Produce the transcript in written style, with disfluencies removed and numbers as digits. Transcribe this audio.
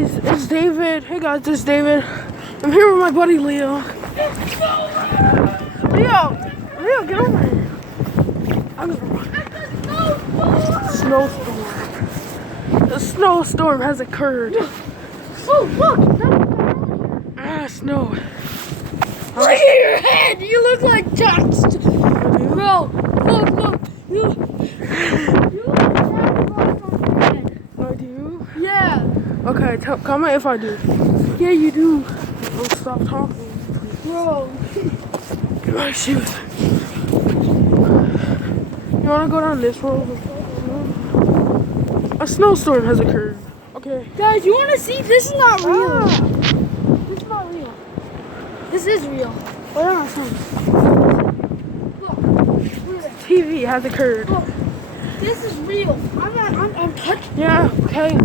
guys, it's David. Hey guys, it's David. I'm here with my buddy Leo. Leo, get over here. I'm gonna run. Snowstorm. The snowstorm has occurred. Oh, look! Snow. Look at your head! You look like Jax. Bro, look. You look like Jack Frost on your head. I do? Yeah. Okay, comment if I do. Yeah, you do. Don't stop talking. Bro. Get my shoes. You wanna go down this road? A snowstorm has occurred. Okay. Guys, you wanna see? This is not real. Ah. This is not real. This is real. Where am I from? Look. Look at that. TV has occurred. Look. This is real. I'm touching. Yeah, okay.